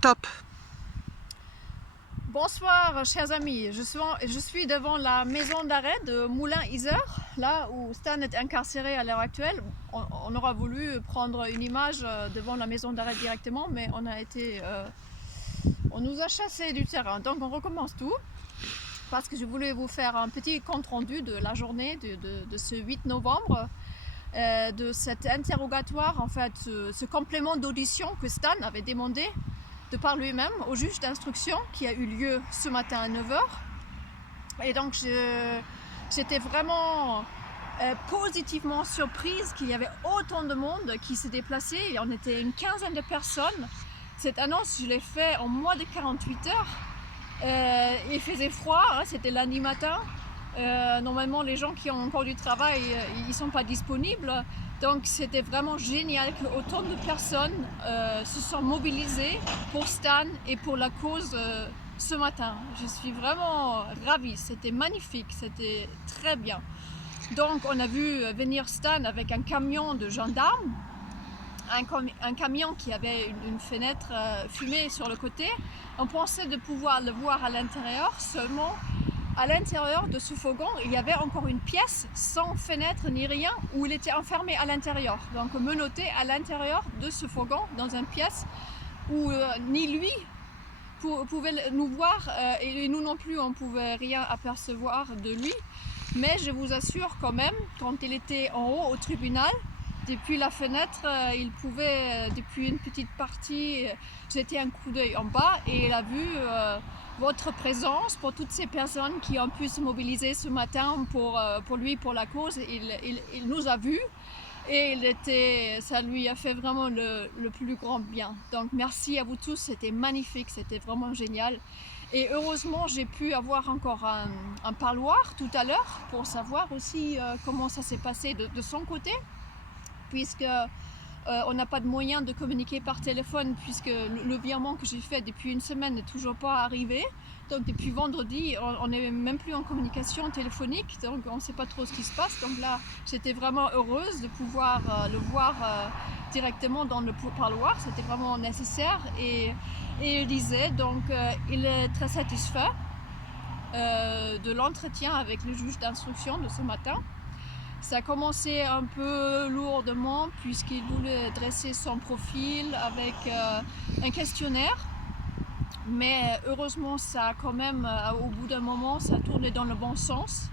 Top. Bonsoir chers amis, je suis devant la maison d'arrêt de Moulins-Isère, là où Stan est incarcéré à l'heure actuelle. On aura voulu prendre une image devant la maison d'arrêt directement, mais on nous a chassés du terrain, donc on recommence tout. Parce que je voulais vous faire un petit compte rendu de la journée de ce 8 novembre, de cet interrogatoire, en fait, ce complément d'audition que Stan avait demandé de par lui-même au juge d'instruction qui a eu lieu ce matin à 9 h. Et donc j'étais vraiment positivement surprise qu'il y avait autant de monde qui s'est déplacé. Et on était une quinzaine de personnes. Cette annonce, je l'ai faite en moins de 48 heures. Il faisait froid, hein, c'était lundi matin. Normalement, les gens qui ont encore du travail, ils ne sont pas disponibles. Donc c'était vraiment génial que autant de personnes se sont mobilisées pour Stan et pour la cause ce matin. Je suis vraiment ravie, c'était magnifique, c'était très bien. Donc on a vu venir Stan avec un camion de gendarmes, un camion qui avait une fenêtre fumée sur le côté. On pensait de pouvoir le voir à l'intérieur, seulement à l'intérieur de ce fourgon, il y avait encore une pièce sans fenêtre ni rien où il était enfermé à l'intérieur. Donc menotté à l'intérieur de ce fourgon, dans une pièce où ni lui pouvait nous voir et nous non plus on ne pouvait rien apercevoir de lui. Mais je vous assure quand même, quand il était en haut au tribunal, depuis la fenêtre, il pouvait, depuis une petite partie, jeter un coup d'œil en bas et il a vu votre présence pour toutes ces personnes qui ont pu se mobiliser ce matin pour lui, pour la cause. Il nous a vus et ça lui a fait vraiment le plus grand bien. Donc merci à vous tous, c'était magnifique, c'était vraiment génial. Et heureusement, j'ai pu avoir encore un parloir tout à l'heure pour savoir aussi comment ça s'est passé de son côté, puisque on n'a pas de moyen de communiquer par téléphone, puisque le virement que j'ai fait depuis une semaine n'est toujours pas arrivé. Donc depuis vendredi, on n'est même plus en communication téléphonique, donc on ne sait pas trop ce qui se passe. Donc là, j'étais vraiment heureuse de pouvoir le voir directement dans le parloir, c'était vraiment nécessaire. Et il disait, donc il est très satisfait de l'entretien avec le juge d'instruction de ce matin. Ça a commencé un peu lourdement puisqu'il voulait dresser son profil avec un questionnaire. Mais heureusement, ça a quand même, au bout d'un moment, ça a tourné dans le bon sens.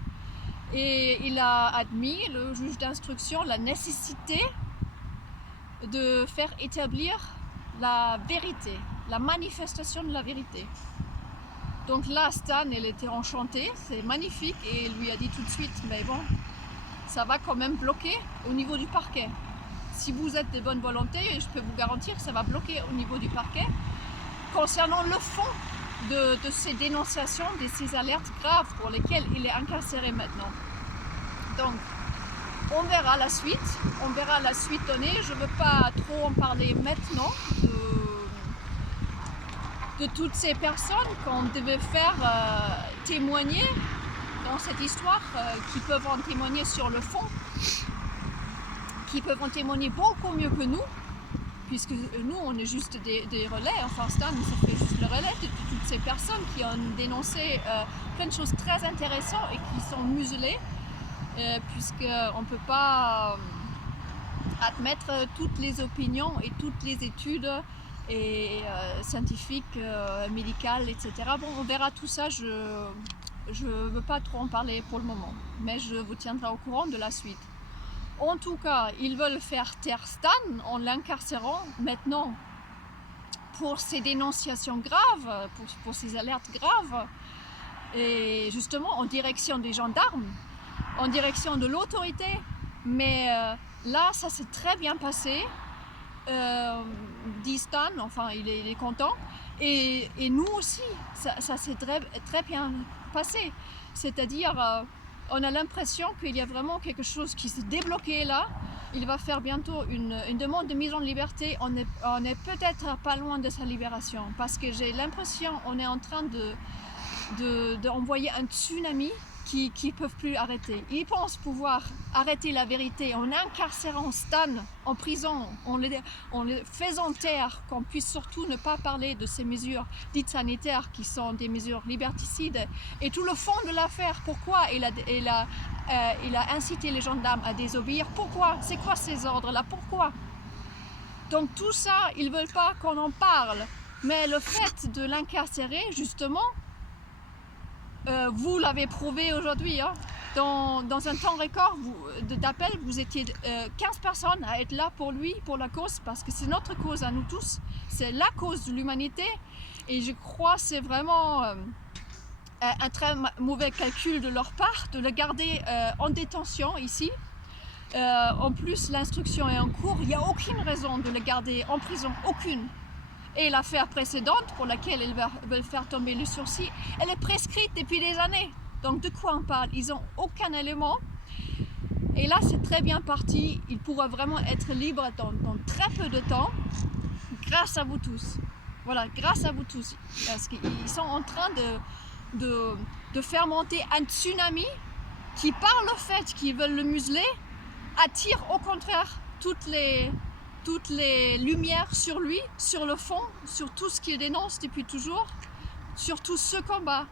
Et il a admis, le juge d'instruction, la nécessité de faire établir la vérité, la manifestation de la vérité. Donc là, Stan, elle était enchantée, c'est magnifique, et il lui a dit tout de suite, mais bon, ça va quand même bloquer au niveau du parquet. Si vous êtes de bonne volonté, je peux vous garantir que ça va bloquer au niveau du parquet. Concernant le fond de ces dénonciations, de ces alertes graves pour lesquelles il est incarcéré maintenant. Donc, on verra la suite donnée. Je ne veux pas trop en parler maintenant de toutes ces personnes qu'on devait faire témoigner dans cette histoire, qui peuvent en témoigner sur le fond, qui peuvent en témoigner beaucoup mieux que nous, puisque nous on est juste des relais. Enfin Stan, ça fait juste le relais de toutes ces personnes qui ont dénoncé plein de choses très intéressantes et qui sont muselées, puisqu'on ne peut pas admettre toutes les opinions et toutes les études et scientifiques, médicales, etc. Bon, on verra tout ça. Je ne veux pas trop en parler pour le moment, mais je vous tiendrai au courant de la suite. En tout cas, ils veulent faire taire Stan en l'incarcérant maintenant pour ces dénonciations graves, pour ces alertes graves, et justement en direction des gendarmes, en direction de l'autorité. Mais là, ça s'est très bien passé, dit Stan, enfin il est content. Et nous aussi, ça s'est très bien passé. C'est-à-dire, on a l'impression qu'il y a vraiment quelque chose qui s'est débloqué là. Il va faire bientôt une demande de mise en liberté. On est peut-être pas loin de sa libération, parce que j'ai l'impression qu'on est en train d'envoyer un tsunami qui ne peuvent plus arrêter. Ils pensent pouvoir arrêter la vérité en incarcérant Stan en prison, en le faisant taire, qu'on puisse surtout ne pas parler de ces mesures dites sanitaires qui sont des mesures liberticides. Et tout le fond de l'affaire, pourquoi il a incité les gendarmes à désobéir, pourquoi, c'est quoi ces ordres-là, pourquoi? Donc tout ça, ils ne veulent pas qu'on en parle. Mais le fait de l'incarcérer, justement, vous l'avez prouvé aujourd'hui, hein. Dans un temps record d'appel, vous étiez 15 personnes à être là pour lui, pour la cause, parce que c'est notre cause à nous tous, c'est la cause de l'humanité. Et je crois que c'est vraiment un très mauvais calcul de leur part de le garder en détention ici. En plus, l'instruction est en cours, il n'y a aucune raison de le garder en prison, aucune. Et l'affaire précédente, pour laquelle ils veulent faire tomber le sursis, elle est prescrite depuis des années. Donc de quoi on parle? Ils n'ont aucun élément. Et là, c'est très bien parti. Ils pourraient vraiment être libres dans très peu de temps, grâce à vous tous. Voilà, grâce à vous tous. Parce qu'ils sont en train de faire monter un tsunami qui, par le fait qu'ils veulent le museler, attire au contraire toutes les lumières sur lui, sur le fond, sur tout ce qu'il dénonce depuis toujours, sur tout ce combat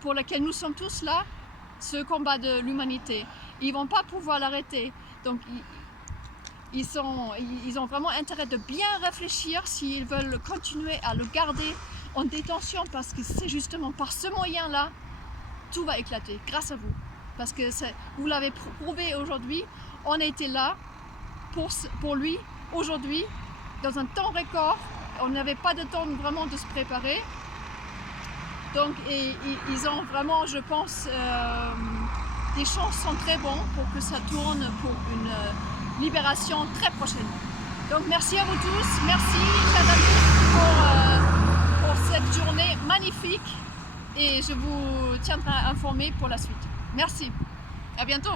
pour lequel nous sommes tous là, ce combat de l'humanité. Ils ne vont pas pouvoir l'arrêter. Donc ils ont vraiment intérêt de bien réfléchir s'ils veulent continuer à le garder en détention, parce que c'est justement par ce moyen-là, tout va éclater, grâce à vous. Parce que vous l'avez prouvé aujourd'hui, on était là pour lui. Aujourd'hui, dans un temps record, on n'avait pas de temps vraiment de se préparer. Donc, ils ont vraiment, je pense, des chances sont très bonnes pour que ça tourne pour une libération très prochainement. Donc, merci à vous tous. Merci, chers amis, pour cette journée magnifique. Et je vous tiendrai informé pour la suite. Merci. À bientôt.